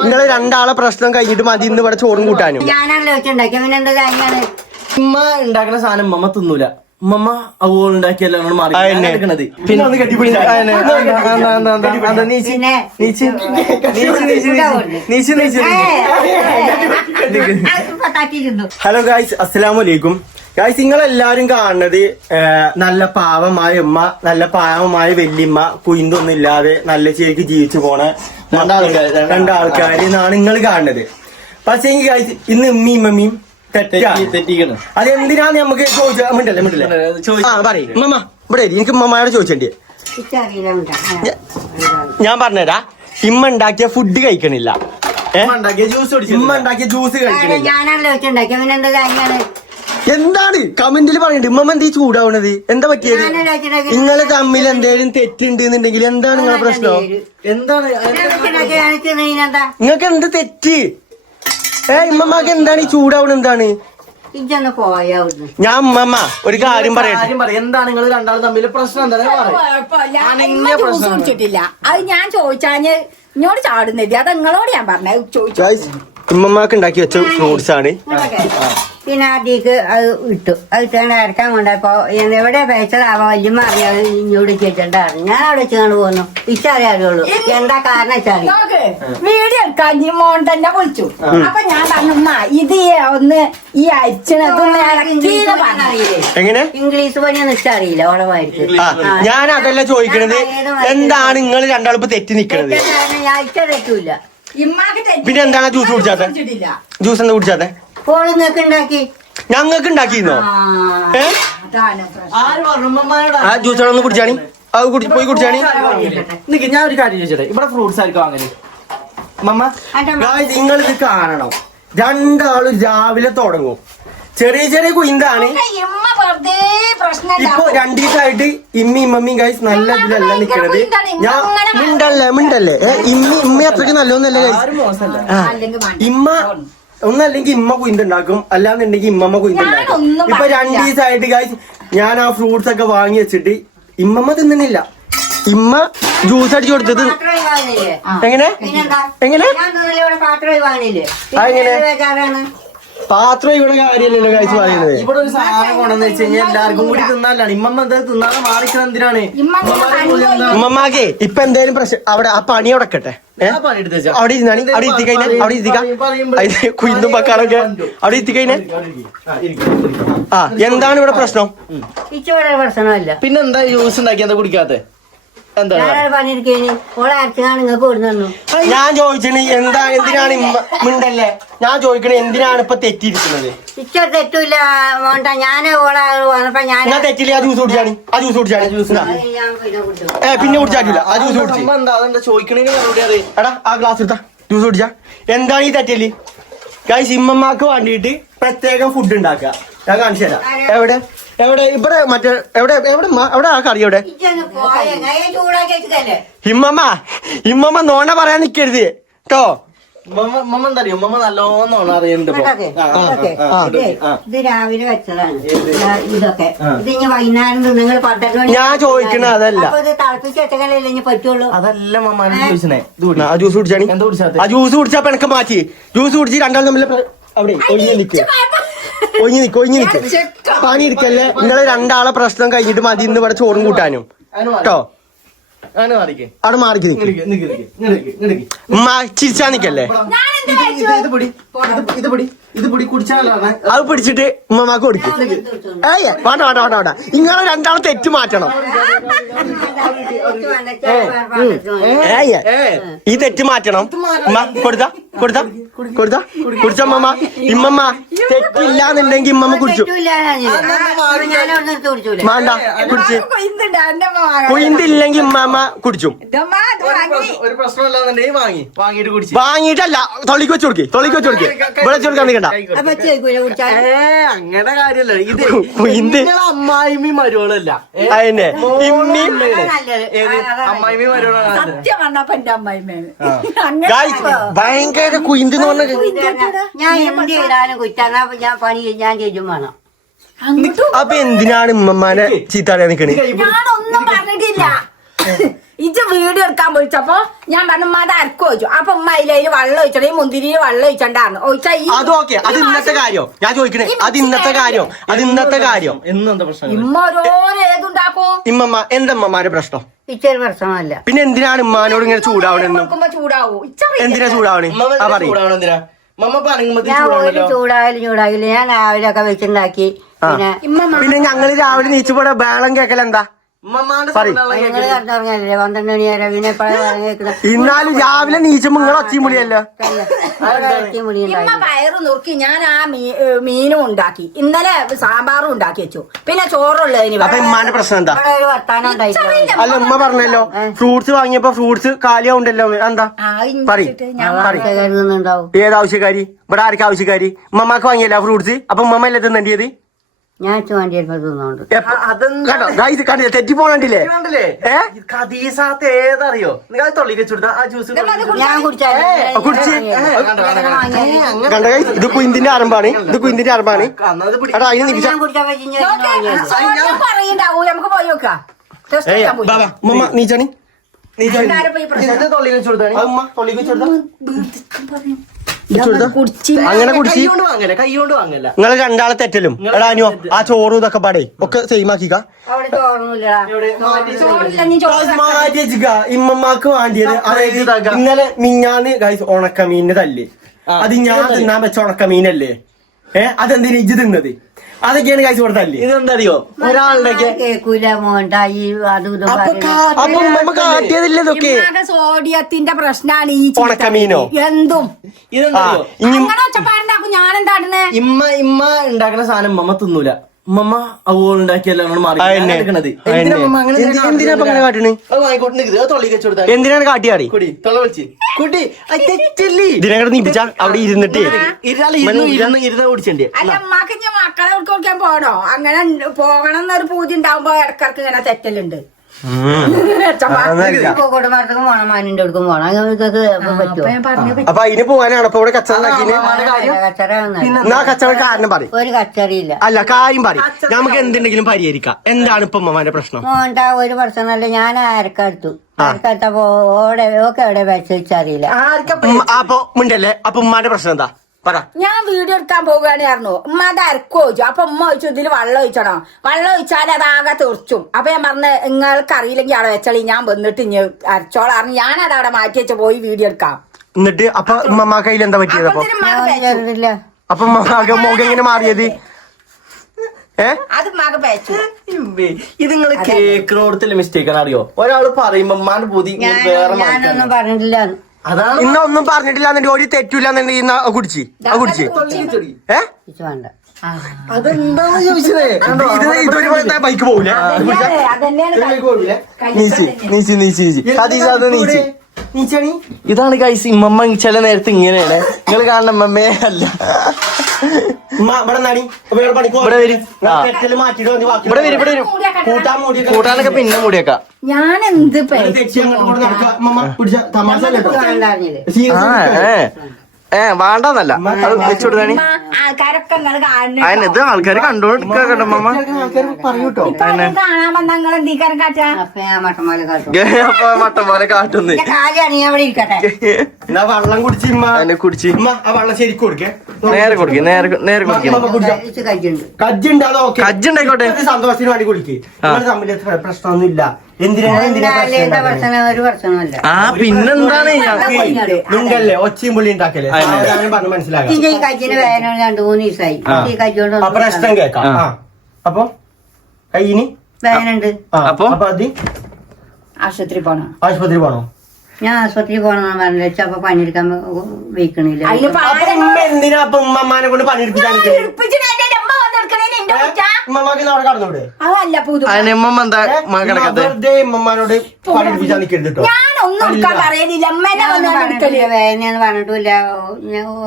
നിങ്ങൾ രണ്ടാളെ പ്രശ്നം കഴിഞ്ഞിട്ട് മതി ഇന്ന് ഇവിടെ ചോറും കൂട്ടാനും ഞാനാണല്ലോ വെച്ചുണ്ടാക്കി അവൻ എന്താ കാര്യമാണ് ഉമ്മ ഉണ്ടാക്കുന്ന സാധനം ഉമ്മ തിന്നൂല ഉമ്മ അവൾ ഉണ്ടാക്കിയല്ലോ നമ്മൾ മാറി എടുക്കണത് പിന്നെ ഒന്ന് ഹലോ ഗായ്സ് അസ്സലാമു അലൈക്കും ഗായ്സ് നിങ്ങളെല്ലാരും കാണുന്നത് നല്ല പാവമായ ഉമ്മ നല്ല പാവമായ വല്യമ്മ കുയിന്തൊന്നും ഇല്ലാതെ നല്ല ശരിക്ക് ജീവിച്ചു പോണ രണ്ടാൾക്കാര്, എന്നാണ് നിങ്ങൾ കാണുന്നത്. പക്ഷേ ഗായ്സ് ഇന്ന് ഉമ്മയും ഇമ്മയും അത് തെറ്റാണ് അതെന്തിനാന്ന് നമുക്ക് ചോദിച്ചാൽ മിണ്ടല്ലേ മിണ്ടല്ലേ? ചോദിച്ചു. ആ പറയും. ഉമ്മ ഇവിടെ. എനിക്ക് ഉമ്മമാരോട് ചോദിച്ചേണ്ടി. ഇച്ചറിയില്ല ഞാൻ പറഞ്ഞുതരാ ഇമ്മ ഉണ്ടാക്കിയ ഫുഡ് കഴിക്കണില്ല. ജ്യൂസ് ഉമ്മ ഉണ്ടാക്കിയ ജ്യൂസ് ഇമ്മ ഉണ്ടാക്കിയ ജ്യൂസ് കഴിക്കണില്ല. എന്താണ്? കമന്റിൽ പറയണ്ട്. ഉമ്മ എന്തീ ചൂടാവണത്? എന്താ പറ്റിയത്? നിങ്ങൾ തമ്മിൽ എന്തേലും തെറ്റുണ്ട് എന്നുണ്ടെങ്കിൽ എന്താണ് നിങ്ങളെ പ്രശ്നം? എന്താണ്? നിങ്ങൾക്ക് എന്ത് തെറ്റ്? ഏ ഇമ്മമ്മക്ക് എന്താണ് ഈ ചൂടാവണ എന്താണ്? ഞാൻ ഉമ്മമ്മ ഒരു കാര്യം പറയട്ടെ. എന്താണ് നിങ്ങൾ രണ്ടാളും തമ്മിൽ പ്രശ്നം? പറയ്. അത് ഞാൻ ചോദിച്ചാ ഇങ്ങോട് ചാടുന്നില്ല അത് നിങ്ങളോട് ഞാൻ പറഞ്ഞു ചോദിച്ചു. ഗായ്സ് ഉണ്ടാക്കി വെച്ച ഫ്രൂട്ട്സ് ആണ്. പിന്നെ അതിക്ക് അത് ഇട്ടു. അത് ഇട്ടാണ്ട് ഇറക്കാൻ കൊണ്ടപ്പോ എവിടെ പേച്ചതാവോ വല്യമ്മ അറിയാതെ ഇഞ്ഞോട് ചേച്ചിട്ടുണ്ടായിരുന്നു ഞാൻ അവിടെ വെച്ചുകൊണ്ട് പോന്നു. ഇച്ചറിയാറുള്ളൂ എന്താ കാരണം വെച്ചാൽ നോക്ക് വീഡിയോ എടുക്കാൻ ഈ മോൻ തന്നെ വിളിച്ചു അപ്പൊ ഞാൻ പറഞ്ഞു "ഉമ്മ, ഇത് ഒന്ന് ഈ എങ്ങനെ? ഇംഗ്ലീഷ് പണിയൊന്നും ഇച്ചറിയില്ല ഓളമായിരിക്കും ഞാൻ അതല്ല ചോദിക്കണത്. എന്താണ് നിങ്ങൾ രണ്ടാളിപ്പ് തെറ്റി നിക്കണത്? ഞാൻ ഇച്ച തെറ്റൂല. പിന്നെ എന്താണ് ജ്യൂസ് കുടിച്ചാത്ത. ജ്യൂസ് എന്താ കുടിച്ചാത്തെ? ഓളിങ്ങക്ക് ഉണ്ടാക്കി ഞങ്ങൾക്ക് ഉണ്ടാക്കിയിരുന്നോ ആ ഏ ജ്യൂസ് ഒന്ന് കുടിച്ചാണി അത് കുടി പോയി കുടിച്ചാണി നിക്ക് ഞാൻ ഒരു കാര്യം ചോദിച്ചോട്ടെ. ഇവിടെ ഫ്രൂട്ട്സ് ആയിരിക്കും വാങ്ങൽ? മമ്മ നിങ്ങൾ ഇത് കാണണം. രണ്ടാളും രാവിലെ തുടങ്ങും. ചെറിയ ചെറിയ കുയിന്താണ്. ഇപ്പൊ രണ്ടീസായിട്ട് രണ്ടു ദിവസമായിട്ട് ഇമ്മി ഇമ്മമ്മയും ഗൈസ് നല്ല ഇതിലല്ല നിക്കണത്. ഞാൻ മിണ്ടല്ലേ മിണ്ടല്ലേ. ഇമ്മി ഇമ്മ അത്രയ്ക്ക് നല്ലൊന്നല്ല ഗൈസ് ഇമ്മ ഒന്നല്ലെങ്കിൽ ഇമ്മ കുയിന്തുണ്ടാക്കും അല്ലാന്നുണ്ടെങ്കിൽ ഇമ്മമ്മ കുയിന്തുണ്ടാക്കും. ഇപ്പൊ രണ്ടു ദിവസമായിട്ട് ഗൈസ് ഞാൻ ആ ഫ്രൂട്ട്സ് ഒക്കെ വാങ്ങി വെച്ചിട്ട് ഇമ്മമ്മ തിന്നണില്ല ഇമ്മ ജ്യൂസ് അടിച്ചു കൊടുത്തത് എങ്ങനെ? എങ്ങനെ? അതെങ്ങനെ? തോന്നില്ല ഇവിടെ പാത്രം ഇവിടെ കാര്യമല്ലല്ലോ കഴിച്ചു പറയുന്നത്. ഇവിടെ ഒരു സാധനം കൊണ്ടെന്ന് വെച്ച് കഴിഞ്ഞാൽ എല്ലാവർക്കും കൂടി തിന്നാലാണ് ഇമ്മമ്മ എന്താ തിന്നാതെ മാറിക്കണം എന്തിനാണ്? ഉമ്മമാക്കേ ഇപ്പൊ എന്തേലും പ്രശ്നം അവിടെ ആ പണി അടക്കട്ടെ. അവിടെ ഇരുന്നാണി അവിടെ ഇരുത്തി കഴിഞ്ഞാൽ അവിടെ ഇരുത്തിക്ക അതിന് കുയിന്തും പക്കാളൊക്കെ അവിടെ ഇരുത്തി കഴിഞ്ഞാൽ ആ, ഇരിക്ക്, ഇരിക്ക്. ആ എന്താണ് ഇവിടെ പ്രശ്നം? പ്രശ്നമല്ല. പിന്നെന്താ ജ്യൂസ് ഉണ്ടാക്കി എന്താ കുടിക്കാത്തെ? ഞാൻ ചോദിച്ചത് എന്താ എന്തിനാണ് ഇമ്മ- മിണ്ടല്ലേ? ഞാൻ ചോദിക്കണേ എന്തിനാണ് ഇപ്പൊ തെറ്റിയിരിക്കുന്നത്? തെറ്റില്ല ഞാൻ തെറ്റില്ല? ആ ജ്യൂസ് കുടിച്ചാണ്. ആ ജ്യൂസ് കുടിച്ചാണ്. ജ്യൂസ് ഏ പിന്നെ കുടിച്ചാറ്റില്ല ആ ജ്യൂസ് കുടിച്ചു. എടാ ആ ഗ്ലാസ് എടുത്താ. ജ്യൂസ് കുടിച്ചാ. എന്താണ് ഈ തെറ്റൽ? ഗൈസ് ഇമ്മമാക്ക് വേണ്ടിയിട്ട് പ്രത്യേകം ഫുഡ് ഉണ്ടാക്കുക. ഞാൻ കാണിച്ചു തരാം. എവിടെ? എവിടെ? ഇവിടെ മറ്റേ എവിടെ എവിടെ? എവിടെ ആ കറി എവിടെ? ഇച്ചൊന്ന് പോയ ഞാൻ ചൂടാക്കി വെച്ചതല്ലേ ഇമ്മമ്മ ഇമ്മമ്മ നോണ പറയാൻ നിക്കരുത് കേട്ടോ? മമ്മ നല്ലോണം അറിയുന്നുണ്ട് ഇതേ, രാവിലെ വെച്ചതാണ്. ഇതൊക്കെ. ഇത് ഇനി വൈകുന്നേരം നിങ്ങൾ ഞാൻ ചോദിക്കണ അതല്ല. മമ്മ ചോദിച്ചേ ആ ജ്യൂസ് കുടിച്ചാണ് ആ ജ്യൂസ് കുടിച്ചാ പെണക്ക് മാറ്റി. ജ്യൂസ് കുടിച്ച് രണ്ടാൾ തമ്മിൽ അവിടെ ഒഴിഞ്ഞു നിൽക്കുക ഒഴിഞ്ഞു നിൽക്കുക ഒഴിഞ്ഞു പണി ഇരിക്കല്ലേ നിങ്ങൾ രണ്ടാളെ പ്രശ്നം കഴിഞ്ഞിട്ട് മതി ഇന്ന് ഇവിടെ ചോറും കൂട്ടാനും. കേട്ടോ അവിടെ മാറിക്കേ. നിക്ക്, നിക്ക്, ചിരിച്ചാ നിക്കല്ലേ? ഇത് ഇത് ഇത് പിടി. ഇത് ഇത് പിടി ഇത് പിടി കുടിച്ചാലാണ് അത് പിടിച്ചിട്ട് ഉമ്മമാക്ക് കൊടുക്കും. ഏയ് വേണ്ട വേണ്ട വേണ്ട വേണ്ട. നിങ്ങളെ രണ്ടാളെ തെറ്റ് മാറ്റണം. ഏയ് ഈ തെറ്റ് മാറ്റണം. ഉമ്മ കൊടുത്ത കൊടുത്ത കൊടുത്ത. ഉമ്മമ്മ. ഇമ്മമ്മ തെറ്റില്ലാന്നുണ്ടെങ്കിൽ ഇമ്മമ്മ കുടിച്ചു. വേണ്ട കുടിച്ച്. കുയിന്തില്ലെങ്കിൽ ഉമ്മാമ കുടിച്ചും. ഒരു പ്രശ്നമില്ലാന്നുണ്ടെങ്കിൽ വാങ്ങി. വാങ്ങിട്ട് കുടിച്ചു. വാങ്ങിയിട്ടല്ല തൊളിക്ക് വെച്ച് കൊടുക്കേ തൊളിക്ക് വെച്ച് കൊടുക്കേ. ഇവിടെ വെച്ച് കൊടുക്കാൻ നിൽക്കണ്ട. അങ്ങനെ കാര്യല്ല ഇത് അമ്മായിമ്മയും മരുവളല്ല ഏ, അതന്നെ ഇമ്മി മരുവളാണ് ഭയങ്കര കുയിന്ത് എന്ന് പറഞ്ഞ ഞാൻ എന്ത് ഇടാനും കുറ്റാന്നാ ഞാൻ പണി ഞാൻ ചെയ്യും വേണം. അപ്പൊ എന്തിനാണ് ഉമ്മമാനെ ചീത്താറിയാ നിക്കണേ? ഞാനൊന്നും പറഞ്ഞിട്ടില്ല. ഇജ്ജ വീഡിയോ എടുക്കാൻ വിളിച്ചപ്പോ ഞാൻ പറഞ്ഞു ഉമ്മ അത് അരക്ക് ചോദിച്ചു അപ്പൊ ഉമ്മ അതിലതിൽ വെള്ളം ഒഴിച്ചണേ ഈ മുന്തിരിയിൽ വെള്ളം ഒഴിച്ചണ്ടായിരുന്നു ഒഴിച്ചാ ഈ അത് ഓക്കെ. അത് ഇന്നത്തെ കാര്യം. ഞാൻ ചോദിക്കണേ അത് ഇന്നത്തെ കാര്യം. അത് ഇന്നത്തെ കാര്യം. എന്നും പ്രശ്നം? ഇമ്മ ഓരോരോ ഏതുണ്ടാക്കോ? ഇമ്മമ്മ പ്രശ്നം? ഇച്ചൊരു പ്രശ്നമല്ല. പിന്നെ എന്തിനാണ് ഉമ്മാനോട് ഇങ്ങനെ ചൂടാവണെന്നും ചൂടാവും. എന്തിനാ ചൂടാവണേ? ആ പറയും. ഞാൻ ഒരു ചൂടായാലും ചൂടാകില്ല. ഞാൻ രാവിലെ ഒക്കെ വെച്ചുണ്ടാക്കി. പിന്നെ ഞങ്ങൾ രാവിലെ നീച്ചു പോടെ ബേളം കേക്കലെന്താ? ഇന്നാലും രാവിലെ നീച്ചുമ്പോ നിങ്ങൾ ഒച്ചയും മുടിയല്ലോ പയറ് നുറുക്കി ഞാൻ ആ മീനും ഉണ്ടാക്കി. ഇന്നലെ സാമ്പാറും ഉണ്ടാക്കി വെച്ചു. പിന്നെ ചോറുള്ളതിന് അപ്പൊ പ്രശ്നം എന്താ? അല്ല ഉമ്മ പറഞ്ഞല്ലോ ഫ്രൂട്ട്സ് വാങ്ങിയപ്പോ ഫ്രൂട്ട്സ് കാലിയാവുണ്ടല്ലോ. എന്താ? പറയും. ഏതാവശ്യക്കാരി കരുതുന്നുണ്ടാവും ഏത് ആവശ്യക്കാരി? ഇവിടെ ആർക്കും ആവശ്യക്കാരി? ഉമ്മമാക്ക് വാങ്ങിയല്ല ഫ്രൂട്ട്സ്. അപ്പൊ ഉമ്മ അല്ലേ തിന്നേണ്ടിയത്? ഞാൻ ഏതറിയോ നിങ്ങൾ വെച്ചുകൊടുത്ത ആ ജ്യൂസ് ഞാൻ കണ്ട ഗൈസ് ഇത് കുയിന്തിന്റെ അരമ്പാണ് ഇത് കുയിന്തിന്റെ അരമ്പാണ് അന്നത് പിടി എടാ അതിന് നിമിഷം ഉമ്മ നീച്ചണി പ്രശ്നം. അങ്ങനെ കുടിച്ച്? നിങ്ങൾ രണ്ടാളെ തെറ്റലും. എടാ അനുവോ ആ ചോറും ഇതൊക്കെ പാടേ ഒക്കെ സെയിം ആക്കിക്ക. ഇമ്മമാക്ക് വേണ്ടിയത്. ഇന്നലെ മിഞ്ഞാന്ന് ഗൈസ് ഉണക്കമീനിന്റെ തല്ല്. അത് ഞാൻ തിന്നാൻ വെച്ച ഉണക്കമീനല്ലേ? ഏഹ് അതെന്തിനാ ഇജ്ജ് തിന്നത്? അതൊക്കെയാണ് കാശ് കൊടുത്താൽ ഇതെന്തറിയോ? ഒരാളുടെ കേക്കൂല മോണ്ടായി അതും അപ്പൊ സോഡിയത്തിന്റെ പ്രശ്നമാണ് ഈ ഉണക്കമീനോ? എന്തും ഇതെന്താ ആ അറിയോ ഇനി ഒച്ചപ്പാടുണ്ടാക്കും. ഞാൻ ഇമ്മ ഇമ്മ ഉണ്ടാക്കുന്ന സാധനം മമ്മ തിന്നൂല. മമ്മ അവൾ ഉണ്ടാക്കിയല്ലാണ് മാറി. അതെന്നെ. എന്തിനാ മമ്മ അങ്ങനെ എന്തിനാ അങ്ങനെ കാട്ടണ്? അത് വാങ്ങിക്കൊണ്ട് നിൽക്കുന്നത് അത് തൊള്ളിക്ക് വെച്ചുകൊടുത്താൽ എന്തിനാണ് കാട്ടിയാടി കുട്ടി? ഇതിനകത്ത് നീപ്പിച്ച അവിടെ ഇരുന്നിട്ട്. മക്കളെ കൊടുക്കാൻ അങ്ങനെ. പോകണം എന്നൊരു പൂജ ഉണ്ടാവുമ്പോ ഇടക്കിടക്ക് ഇങ്ങനെ തെറ്റലുണ്ട്. ഒച്ചപ്പാട്. പോണം മാനിന്റെ അടുക്കും പോണം. ഇതൊക്കെ പറ്റുമോ? അപ്പൊ അതിന് പോകാനാണ്. അപ്പൊ ഇവിടെ കച്ചവടം കച്ചവടം കാരണം പറയും. ഒരു കച്ചറിയില്ല അല്ല കാര്യം പറയും. നമുക്ക് എന്തുണ്ടെങ്കിലും പരിഹരിക്കാം. എന്താണ് ഇപ്പൊ ഉമ്മമാന്റെ പ്രശ്നം? മോണ്ട ഒരു പ്രശ്നമല്ല ഞാൻ ആരക്കടുത്തു അരക്കെടുത്തപ്പോ ഓടെ ഓക്കെ എവിടെ വെച്ചറിയില്ല അപ്പൊ ഉണ്ടല്ലേ അപ്പൊ ഉമ്മാന്റെ പ്രശ്നം എന്താ? പറ. ഞാൻ വീഡിയോ എടുക്കാൻ പോവുകയാണ് പറഞ്ഞു ഉമ്മ അത് അരക്ക് അപ്പൊ ഉമ്മ ചോദിച്ചു ഇതിൽ വെള്ളം ഒഴിച്ചണോ? വെള്ളം ഒഴിച്ചാൽ അതാകെ തെറിച്ചും. അപ്പൊ ഞാൻ പറഞ്ഞ നിങ്ങൾക്ക് അറിയില്ലെങ്കിൽ അവിടെ വെച്ചളി. ഞാൻ വന്നിട്ട് ഇനി ഞാൻ ഞാനത് അവിടെ മാറ്റി വെച്ച്. പോയി വീഡിയോ എടുക്കാം. എന്നിട്ട് അപ്പൊ ഉമ്മ കയ്യിൽ എന്താ പറ്റിയത് അപ്പൊ? അപ്പൊ മുഖം എങ്ങനെ മാറിയത്? ഏ? അത് ഉമ്മാക്ക് പേച്ചു. ഇത് നിങ്ങൾ കേക്കിനോടത്തിൽ മിസ്റ്റേക്ക് ആണ് അറിയോ ഒരാൾ പറയുമ്പോ ഉമ്മാന്റെ പൂതി ഞാൻ വേറെ. പറഞ്ഞിട്ടില്ല. അതാണ് ഇന്ന ഒന്നും പറഞ്ഞിട്ടില്ല എന്നുണ്ടെങ്കിൽ ഒരു തെറ്റില്ല എന്നുണ്ടെങ്കിൽ ഇന്ന് കുടിച്ച് അത് കുടിച്ച്. ഏ? ഇത് വേണ്ട. അതെന്താന്ന് ചോദിച്ചത്? കണ്ടോ? ഇത് ഇതൊരു ബൈക്ക് പോകൂലേ അതന്നെയാണ് നീച്ചി നീച്ചി നീച്ചി നീച്ചി. ഹദീസ അത് നീച്ചി. നീച്ചണി? ഇതാണ് കൈസ് ഇമ്മമ്മ ചില നേരത്ത് ഇങ്ങനെയാണ്. നിങ്ങൾ കാണുന്ന അമ്മമ്മേ അല്ല. കൂട്ടാനൊക്കെ പിന്നെ മൂടിയേക്കാം. ഞാൻ എന്ത് ഏ വേണ്ടെന്നല്ല. അത് ആൾക്കാരൊക്കെ അതിന് ഇത് ആൾക്കാര് കണ്ടോണ്ടിരിക്കട്ടെ മമ്മ മട്ടം പോലെ കാട്ടുന്നു. വെള്ളം കുടിച്ച് ഇമ്മ അതിനെ കുടിച്ച്. ഉമ്മ ആ വെള്ളം ശരിക്കും കൊടുക്കേ. നേരെ കുടിക്കും നേരെ നേരെ കൊടുക്കും. കജ്ജുണ്ട് ഓക്കെ. കജ്ജുണ്ടായിക്കോട്ടെ. സന്തോഷത്തിന് വേണ്ടി കുടിക്ക്. തമ്മിൽ പ്രശ്നമൊന്നും ഇല്ല ആ പിന്നെന്താണ് മിണ്ടല്ലേ ഒച്ചയും പുള്ളി ഉണ്ടാക്കല്ലേ? പറഞ്ഞ് മനസ്സിലാക്കാം പ്രശ്നം കേക്കാം അപ്പൊ? കയ്യിന് വേദന ഉണ്ട്. ആ, അപ്പൊ? അപ്പൊ അത് ആശുപത്രി പോണോ. ആശുപത്രി പോണോ? ഞാൻ ആശുപത്രിയിൽ പോകണമെന്ന് പറഞ്ഞില്ല അപ്പൊ പണിയെടുക്കാൻ അപ്പൊ എന്തിനാ അപ്പൊ ഉമ്മമാനെ കൊണ്ട് പണിയെടുപ്പിക്കാൻ ഉമ്മമാക്ക് അവിടെ കടന്നൂടെ അതല്ല പുതു അതിന് ഉമ്മ എന്താ മകനക്കത്തെ വെറുതെ ഉമ്മമാനോട് പണിയെടുപ്പിക്കാൻ നിൽക്കരുത് കേട്ടോ ഞാനൊന്നും എടുക്കാൻ പറയലില്ല. അമ്മേനെ വന്നാണ് വേദനയെന്ന് പറഞ്ഞിട്ടില്ല.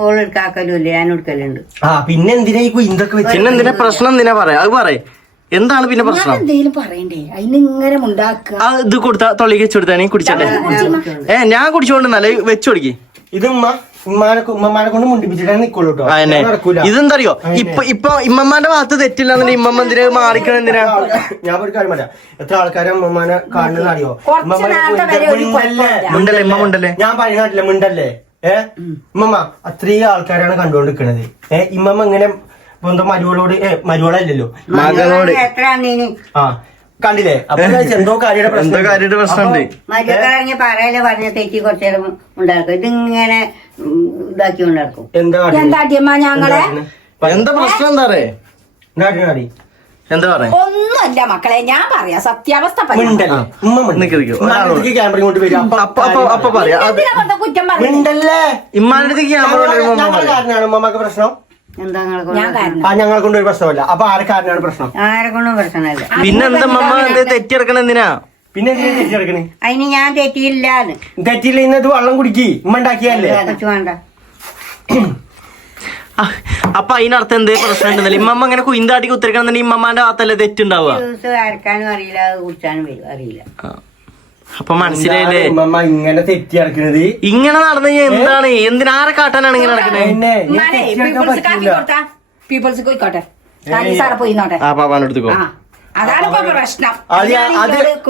ഓൾ എടുക്കാക്കലുമില്ല. ഞാൻ എടുക്കലുണ്ട്. ആ പിന്നെ എന്തിനാ ഈ കുയിന്തൊക്കെ വെച്ച് പിന്നെ എന്തിനാ പ്രശ്നം എന്തിനാ പറയാ? അത് പറയേ. എന്താണ് പിന്നെ പ്രശ്നം? പറയണ്ടേ? ഇത് കൊടുത്ത തൊള്ളി വെച്ച് കൊടുത്താണെങ്കിൽ കുടിച്ചോട്ടെ? ഏ ഞാൻ കുടിച്ചോണ്ട് നല്ല വെച്ചു കൊടുക്കി. ഇത് ഇതെന്തറിയോ? ഇപ്പൊ ഇപ്പൊ ഇമ്മമാന്റെ ഭാഗത്ത് തെറ്റില്ല ഇമ്മമ്മ എന്തിനാ മാറിക്കണം എന്തിനാ? ഞാൻ ഒരു കാര്യം പറയാം. എത്ര ആൾക്കാരെ ഉമ്മമാനെ കാണുന്നത് അറിയോ? മുണ്ടല്ലേ? ഇമ്മ മുണ്ടല്ലേ? ഞാൻ പറയുന്നില്ല മുണ്ടല്ലേ? ഏഹ് ഇമ്മമ്മ അത്രയും ആൾക്കാരാണ് കണ്ടുകൊണ്ടിരിക്കണത്. ഏഹ് ഇമ്മമ്മ ഇങ്ങനെ സ്വന്തം മരുവളോട് ഏ മരുവളല്ലല്ലോ മകളോട്. ആ കണ്ടില്ലേ? അപ്പൊ എന്തോ കാര്യയുടെ പ്രശ്നം എന്തോ കാര്യമായിട്ട് പ്രശ്നമുണ്ട് പറയൽ പറഞ്ഞ തെറ്റി കുറച്ചു നേരം ഉണ്ടാക്കും. ഇതിങ്ങനെ ഉം, ഇതാക്കി ഉണ്ടാക്കും എന്താ? എന്താ അടിയമ്മ ഞങ്ങളെ? എന്താ പ്രശ്നം എന്താ പറയേ എന്താ? എന്താ പറയാ? ഒന്നുമല്ല മക്കളെ ഞാൻ പറയാ സത്യാവസ്ഥ പറയാം. മിണ്ടല്ലേ? ഉമ്മ. നിക്ക് നിക്ക്. ക്യാമറ ഇങ്ങോട്ട് വരും. അപ്പൊ അപ്പൊ അപ്പൊ അപ്പൊ പറയാ. അത് എന്തിനാ വെറുതെ കുറ്റം പറയുന്നത് മിണ്ടല്ലേ? അടുത്തേക്ക് ക്യാമറ ഉമ്മമ്മക്ക് പ്രശ്നം. എന്താ ഞങ്ങളെ കൊണ്ട് ഒരു പ്രശ്നമല്ല അപ്പൊ ആരെ കാരനാണ് പ്രശ്നം? ആരെ കൊണ്ടും പ്രശ്നമല്ല. പിന്നെ എന്താ മമ്മ എന്ത് തെറ്റിയെടുക്കണ എന്തിനാ? പിന്നെ എന്തിനാ തെറ്റിയെടുക്കണേ? അതിന് ഞാൻ തെറ്റിയില്ല തെറ്റിയില്ല ഇന്നത് വെള്ളം കുടിക്കി. ഉമ്മ ഉണ്ടാക്കിയല്ലേ കുറച്ച് വേണ്ട. ആ, അപ്പൊ അതിനർത്ഥം എന്തേ? പ്രശ്നം ഉണ്ടെന്നല്ലേ? ഇമ്മമ്മ അങ്ങനെ കുയിന്താട്ടി കുത്തിരിക്കണമെന്നുണ്ടെങ്കിൽ ഇമ്മമാന്റെ ഭാഗത്തല്ലേ തെറ്റുണ്ടാവുക? അറിയില്ല അത് കുടിച്ചാനും അറിയില്ല. ആ. അപ്പൊ മനസ്സിലായില്ലേ? ഇങ്ങനെ തെറ്റി നടക്കുന്നത് ഇങ്ങനെ നടന്നു എന്താണ്? എന്തിനാരെ കാട്ടാനാണ് ഇങ്ങനെ നടക്കുന്നത് പീപ്പിൾസ് പോയിക്കോട്ടെ. സാറെ പോയി നോട്ടെ. ആ പാപ്പാന്റെ അതാണ് പ്രശ്നം.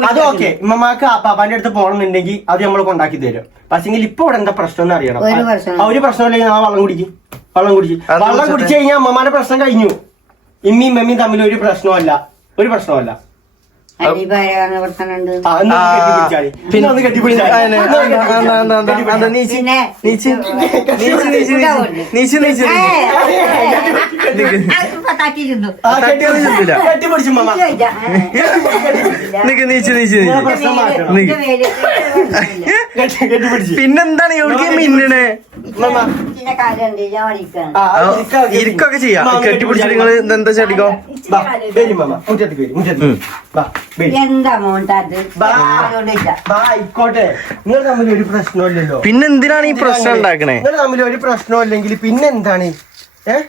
അത് ഓക്കെ. ഉമ്മമാക്ക് ആ പാപ്പാന്റെ അടുത്ത് പോകണമെന്നുണ്ടെങ്കിൽ അത് നമ്മൾ കൊണ്ടാക്കി തരും. പക്ഷെങ്കിൽ ഇപ്പൊ ഇവിടെ എന്താ പ്രശ്നം എന്ന് അറിയണം. ഒരു പ്രശ്നവും ആ, ഒരു പ്രശ്നമില്ലെങ്കിൽ ആ വെള്ളം കുടിക്കും. വെള്ളം കുടിക്കും. വള്ളം. കുടിച്ചു കഴിഞ്ഞാൽ അമ്മമാരുടെ പ്രശ്നം കഴിഞ്ഞു. ഇമ്മിയും മമ്മിയും തമ്മിൽ ഒരു പ്രശ്നമല്ല ഒരു പ്രശ്നമല്ല നീച്ച് നീച്ച് നീച്ച് നീക്ക് പിന്നെന്താണ് എവിടേക്ക് മിന്നണേ? ഇരിക്കൊക്കെ ചെയ്യാം. കെട്ടിപ്പിടിച്ച് നിങ്ങൾ എന്താ ചടിക്കോ പിന്നെന്തിനാണ് ഈ പ്രശ്നം ഉണ്ടാക്കണേ? നിങ്ങൾ തമ്മിൽ ഒരു പ്രശ്നമില്ലെങ്കിൽ പിന്നെന്താണ്? ഏഹ്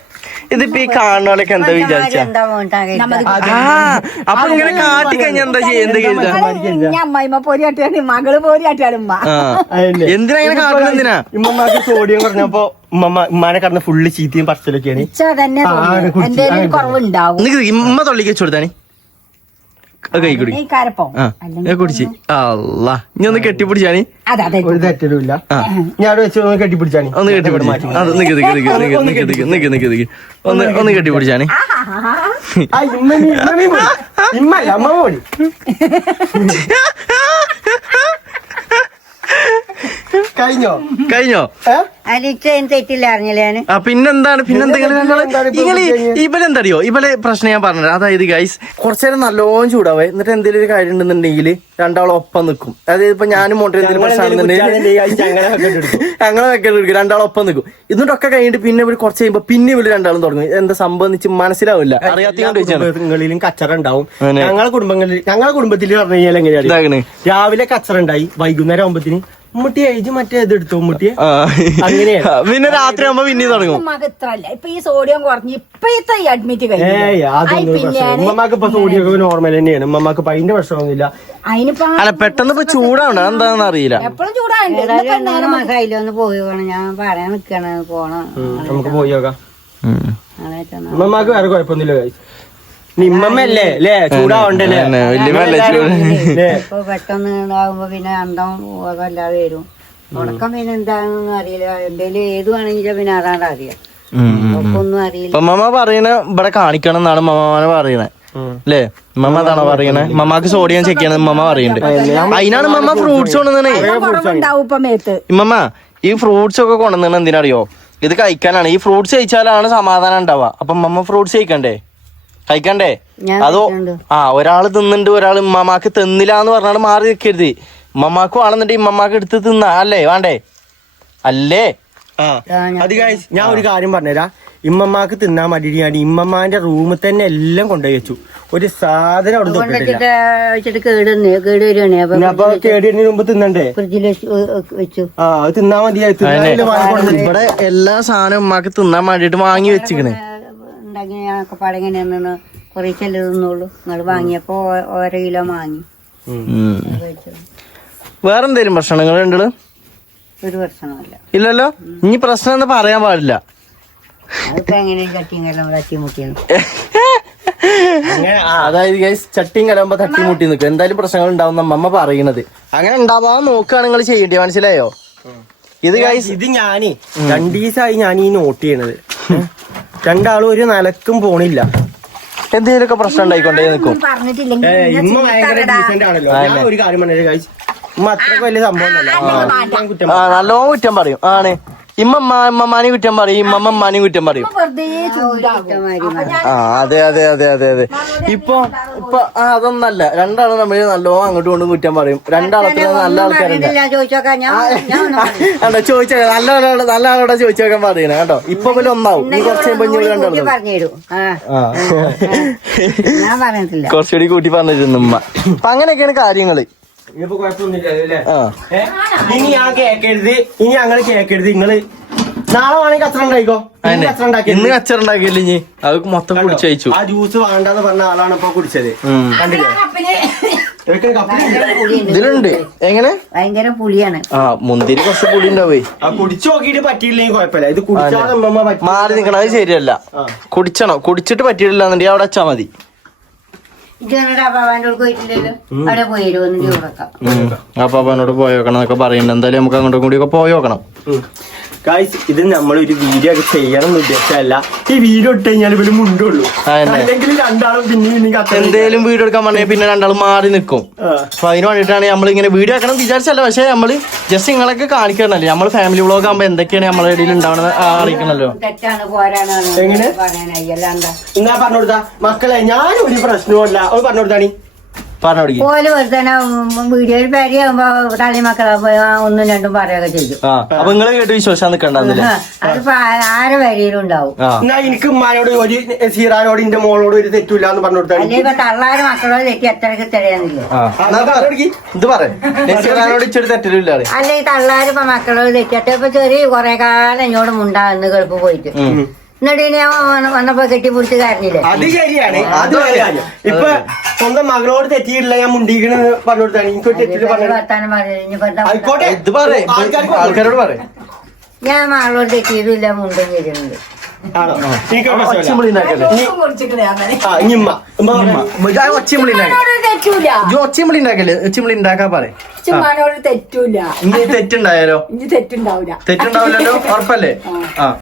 ഇതിപ്പോ ഈ കാണുന്നോളൊക്കെ എന്താ വിചാരിച്ച? ആ അപ്പൊ ഇങ്ങനെ കാട്ടി കഴിഞ്ഞാ എന്താ കരുതാ അമ്മ പോരിയാട്ടിയാണ് മകൾ പോരിയാട്ടിയാണ് എന്തിനാ ഇങ്ങനെ കാട്ടണം എന്തിനാ? ഉമ്മമാർക്ക് സോഡിയം കുറഞ്ഞപ്പോ ഉമ്മാനെ കടന്ന് ഫുള്ള് ചീത്തയും പറച്ചിലൊക്കെയാണ്. ഇമ്മ തൊള്ളിക്ക് വെച്ചു കൈ കുടി കുടിച്ച് അല്ല ഇനി ഒന്ന് കെട്ടിപ്പിടിച്ചാണി അതെ അതെ ഒരു ഞാൻ വെച്ച് ഒന്ന് കെട്ടിപ്പിടിച്ചാണ് ഒന്ന് കെട്ടിപ്പിടിച്ച് അത് നിക്ക് നിക്ക് നിക്ക് നിക്ക് നിക്ക് നിക്ക് നിക്ക് നിക്ക് നിക്ക് ഒന്ന് ഒന്ന് കെട്ടിപ്പിടിച്ചാണി ആ ഇമ്മ ഇമ്മല്ല അമ്മ പോടി കഴിഞ്ഞോ? കഴിഞ്ഞോ? തെറ്റില്ല അറിഞ്ഞില്ല ആ പിന്നെന്താണ്? പിന്നെന്തെങ്കിലും ഇങ്ങൾ ഇവലെന്തറിയോ? ഇവലെ പ്രശ്നം ഞാൻ പറഞ്ഞത്. അതായത് ഗൈസ് കുറച്ചേരം നല്ലോണം ചൂടാവേ. എന്നിട്ട് എന്തെങ്കിലും ഒരു കാര്യം ഉണ്ടെന്നുണ്ടെങ്കിൽ രണ്ടാളും ഒപ്പം നിൽക്കും അതായത് ഇപ്പൊ ഞാനും മോട്ടർ എന്തെങ്കിലും പ്രശ്നമാണെന്നുണ്ടെങ്കിൽ അങ്ങനെ വെക്കൽ എടുക്കും രണ്ടാളും ഒപ്പം നിൽക്കും എന്നിട്ടൊക്കെ കഴിഞ്ഞിട്ട് പിന്നെ ഇവർ കുറച്ച് കഴിയുമ്പോ പിന്നെ ഇവർ രണ്ടാളും തുടങ്ങും. എന്താ സംഭവിച്ച് മനസ്സിലാവില്ല. കുടുംബങ്ങളിലും കച്ചറ ഉണ്ടാവും. ഞങ്ങളെ കുടുംബങ്ങളിൽ ഞങ്ങളെ കുടുംബത്തിൽ പറഞ്ഞു കഴിഞ്ഞാൽ എങ്ങനെയാണ് രാവിലെ കച്ചറ ഉണ്ടായി. വൈകുന്നേരം ആകുമ്പത്തിന് ഉമ്മട്ടി ഏജ് മറ്റേ ഇത് എടുത്തു ഉമ്മട്ടിയെ. അങ്ങനെയാണ്. പിന്നെ രാത്രി ആകുമ്പോ പിന്നെ തുടങ്ങും. ഉമ്മക്ക് ഇത്ര അല്ല ഇപ്പൊ ഈ സോഡിയം കുറഞ്ഞ് ഇപ്പഴത്തെ അഡ്മിറ്റ് ഏയ് അതൊന്നും പ്രശ്നം ഉമ്മമാക്ക് ഇപ്പൊ സോഡിയൊക്കെ നോർമൽ തന്നെയാണ്. ഉമ്മമാക്ക് അതിന്റെ പ്രശ്നമൊന്നുമില്ല. അതിനിപ്പോ അല്ല പെട്ടെന്ന് ഇപ്പൊ ചൂടാവണ്ട എന്താണെന്ന് അറിയില്ല. എപ്പോഴും ചൂടാണ്ട് മാസമായില്ല ഒന്ന് പോയി വേണം ഞാൻ പറയാൻ നിക്കാണ്. പോണം. നമുക്ക് പോയി നോക്കാം. ഉമ്മമാക്ക് വേറെ കുഴപ്പമൊന്നുമില്ല guys. നിമ്മമ്മല്ലേ അല്ലേ? ചൂടാവണ്ടല്ലേ? അതന്നെ, വല്യമ്മയല്ലേ ചൂട്. ല്ലേ? ഇപ്പൊ പെട്ടെന്ന് ഇതാകുമ്പോ പിന്നെ അന്തം അല്ലാതെ വരും. ഉണക്കം പിന്നെ എന്താണെന്ന് അറിയില്ല. എന്തേലും ഏത് വേണമെങ്കിലും പിന്നെ അതാണ്ട് അറിയാം. ഒന്നും അറിയില്ല. ഇപ്പൊ മമ്മ പറയണ ഇവിടെ കാണിക്കണം എന്നാണ് മമ്മമാനെ പറയണേ. അല്ലേ? മമ്മ അതാണ് പറയണേ? മമ്മക്ക് സോഡിയം ചെക്ക് ചെയ്യണത് മമ്മ പറയുന്നുണ്ട് അതിനാണ് മമ്മ ഫ്രൂട്ട്സ് കൊണ്ടുവന്നേ മമ്മ ഇപ്പൊ മേത്ത്. ഇമ്മമ്മ ഈ ഫ്രൂട്ട്സ് ഒക്കെ കൊണ്ടുവന്ന എന്തിനറിയോ? ഇത് കഴിക്കാനാണ്. ഈ ഫ്രൂട്ട്സ് കഴിച്ചാലാണ് സമാധാനം ഉണ്ടാവുക. അപ്പൊ മമ്മ ഫ്രൂട്ട്സ് കഴിക്കണ്ടേ? കഴിക്കണ്ടേ? അതോ ആ ഒരാൾ തിന്നുണ്ട് ഒരാൾ ഉമ്മമാക്ക് തിന്നില്ല എന്ന് പറഞ്ഞാൽ മാറി നിൽക്കരുത് ഉമ്മമാക്ക് വേണമെന്നുണ്ടെങ്കിൽ ഉമ്മമാക്ക് എടുത്ത് തിന്നാ അല്ലേ? വേണ്ടേ? അല്ലേ? അത് guys, ഞാൻ ഒരു കാര്യം പറഞ്ഞുതരാം. ഇമ്മമാക്ക് തിന്നാൻ വേണ്ടിയിട്ട് ഇമ്മമാന്റെ റൂമിൽ തന്നെ എല്ലാം കൊണ്ടുപോയി വെച്ചു. ഒരു സാധനം അവിടെ അപ്പൊ കേടിയതിന് മുമ്പ് തിന്നണ്ടേ? ഫ്രിഡ്ജിൽ വെച്ചു ആ അത് തിന്നാൻ മതിയായി. ഇവിടെ എല്ലാ സാധനവും ഉമ്മാക്ക് തിന്നാൻ വേണ്ടിട്ട് വാങ്ങി വെച്ചിക്കണ് ഉണ്ടാക്കി ഞങ്ങൾക്ക് പടങ്ങനെ നിന്ന് കുറേ ചെല്ലു തിന്നുള്ളൂ. നിങ്ങൾ വാങ്ങിയപ്പോ ഓരോ കിലോ വാങ്ങി. വേറെന്തേലും ഭക്ഷണങ്ങൾ ഉണ്ട് ഒരു പ്രശ്നമല്ല ഇല്ലല്ലോ? ഇനി പ്രശ്നം എന്ന് പറയാൻ പാടില്ല. അതായത് ഗൈസ് ചട്ടിയും കലമ്പോ തട്ടിമുട്ടി നിൽക്കും എന്തായാലും പ്രശ്നങ്ങൾ ഉണ്ടാവും അമ്മ പറയണത്. അങ്ങനെ ഉണ്ടാവാൻ നോക്കുകയാണ് നിങ്ങൾ ചെയ്യേണ്ടി മനസ്സിലായോ? ഇത് ഗൈസ് ഇത് ഞാനേ രണ്ടീസായി ഞാൻ ഈ നോട്ട് ചെയ്യണത്. രണ്ടാളും ഒരു നിലക്കും പോണില്ല. എന്തെങ്കിലുമൊക്കെ പ്രശ്നം ഉണ്ടായിക്കൊണ്ടേ നിൽക്കും. ഇമ്മ ഭയങ്കര. ഡീസന്റ് ആണല്ലോ. ഞാൻ ഒരു കാര്യം പറഞ്ഞത് കഴിച്ചു ഉമ്മ അത്രയ്ക്ക് വലിയ സംഭവം കുറ്റം നല്ലോ കുറ്റം പറയും. ആണ്. ഇമ്മമ്മ ഇമ്മമാനെ കുറ്റം പറയും ഇമ്മമ്മ മാനി കുറ്റം പറയും. ആ അതെ അതെ അതെ അതെ അതെ. ഇപ്പൊ ഇപ്പൊ ആ അതൊന്നല്ല. രണ്ടാളും തമ്മിൽ നല്ലോ അങ്ങോട്ട് കൊണ്ട് കുറ്റം പറയും. രണ്ടാളത്തിന് നല്ല ആൾക്കാരുണ്ട്. കണ്ടോ ചോദിച്ചാ നല്ല ആളോട് നല്ല ആളോടെ ചോദിച്ചേക്കാൻ പറയണേ കേട്ടോ ഇപ്പൊ പോലും ഒന്നാവും. നീ കുറച്ച് കഴിയുമ്പോൾ രണ്ടാളും കുറച്ചുകൂടി കൂട്ടി പറഞ്ഞിരുന്നു ഉമ്മ. അപ്പൊ അങ്ങനെയൊക്കെയാണ് കാര്യങ്ങൾ. കുഴപ്പമൊന്നുമില്ല? ഇനി ഞാൻ കേക്കരുത്. ഇനി ഞങ്ങൾ കേക്കരുത്. നിങ്ങൾ നാളെ വേണമെങ്കിൽ കച്ചറ ഉണ്ടായിക്കോ ഇന്ന്. കച്ചറ ഉണ്ടാക്കിയില്ല ഇനി? അത് മൊത്തം കുടിച്ചു ആ ജ്യൂസ് വേണ്ടെന്ന് പറഞ്ഞ ആളാണ് ഇപ്പൊ കുടിച്ചത്. കണ്ടില്ലേ? ഇതിലുണ്ട്. എങ്ങനെ? ഭയങ്കര പുളിയാണ്. ആ മുന്തിരി കുറച്ച് പുളി ഉണ്ടാവേ. ആ കുടിച്ചു നോക്കിയിട്ട് പറ്റിയില്ലെങ്കിൽ കുഴപ്പമില്ല. ഇത് കുടിച്ചാൽ മാറി നിക്കണം അത് ശരിയല്ല. കുടിച്ചണോ കുടിച്ചണം. കുടിച്ചിട്ട് പറ്റിയിട്ടില്ല എന്നുണ്ടെങ്കിൽ അവിടെ വെച്ചാ മതി. അപ്പൊ അവനോട് പോയോക്കണം എന്നൊക്കെ പറയുന്നുണ്ട്. എന്തായാലും നമുക്ക് അങ്ങോട്ടും കൂടി ഒക്കെ പോയോക്കണം. ഗായ്സ് ഇത് നമ്മളൊരു വീഡിയോ ഒക്കെ ചെയ്യണം എന്ന് ഉദ്ദേശമല്ല ഈ വീഡിയോ ഇട്ട് കഴിഞ്ഞാൽ ഇവർ മുണ്ടുള്ളൂ. അതന്നെ. അല്ലെങ്കിൽ രണ്ടാളും പിന്നെ പിന്നെ കത്ത എന്തേലും വീഡിയോ എടുക്കാൻ പറഞ്ഞാൽ പിന്നെ രണ്ടാളും മാറി നിൽക്കും അപ്പൊ അതിന് വേണ്ടിയിട്ടാണ് നമ്മൾ ഇങ്ങനെ വീഡിയോ ആക്കണം വിചാരിച്ചല്ല പക്ഷെ നമ്മൾ ജസ്റ്റ് നിങ്ങളൊക്കെ കാണിക്കണല്ലോ? നമ്മൾ ഫാമിലി വ്ളോഗ് ആകുമ്പോ എന്തൊക്കെയാണ് നമ്മളെ ഇടയിൽ ഉണ്ടാവണത് അറിയിക്കണല്ലോ. തെറ്റാണ് പോരാണ് എങ്ങനെ? പറയാനായി. അല്ലാണ്ട എന്നാ പറഞ്ഞു കൊടുത്താ മക്കളെ ഞാൻ ഒരു പ്രശ്നവുമല്ല. അത് പറഞ്ഞു കൊടുത്താണി പറഞ്ഞു കൊടുക്കി പോലെ വെറുതെ വീഡിയോയിൽ പരിയാകുമ്പോ തള്ളി മക്കളാകുമ്പോ ഒന്നും രണ്ടും പറയുകയൊക്കെ ചെയ്യും ആ അപ്പൊ നിങ്ങൾ കേട്ട് വിശ്വസിക്കാൻ നിക്കണ്ടെന്നില്ല അതിപ്പോ ആ- ആരെ വരിയിലും ഉണ്ടാവും. ആ. എന്നാ എനിക്ക് ഉമ്മാനോട് ഒരു സീറാനോട് എന്റെ മോളോട് ഒരു തെറ്റില്ല എന്ന് പറഞ്ഞു ഇപ്പൊ തള്ളാര് മക്കളോട് തെറ്റി തെരയാന്നില്ലേ. ഇത് ഇച്ചിരി തെറ്റലില്ല അല്ലെങ്കിൽ തള്ളാര് ഇപ്പൊ മക്കളോട് തെറ്റിട്ട് ഇപ്പൊ ചെറിയ കൊറേ കാലം എന്നോട് മുണ്ടാകുന്നു ഗൾഫ് പോയിട്ട്. എന്നിട്ട് വന്ന- വന്നപ്പോ കെട്ടിപ്പിടിച്ച് കരഞ്ഞില്ലേ? അത് ശരിയാണ്. അത് വേറെ ഇപ്പൊ സ്വന്തം മകളോട് തെറ്റിയിട്ടില്ല ഞാൻ മുണ്ടിക്കണെന്ന് പറഞ്ഞു കൊടുത്താണ് എനിക്ക് ആയിക്കോട്ടെ. ഇത് പറ ആൾക്കാർക്ക് ആൾക്കാരോട് പറ ഞാൻ മകളോട് തെറ്റിയതില്ല മുണ്ടും ചെയ്തിട്ടുണ്ട് ഉണ്ടാക്കി പറ തെറ്റുണ്ടായാലോ? തെറ്റുണ്ടാവില്ലല്ലോ? ഉറപ്പല്ലേ? ആ.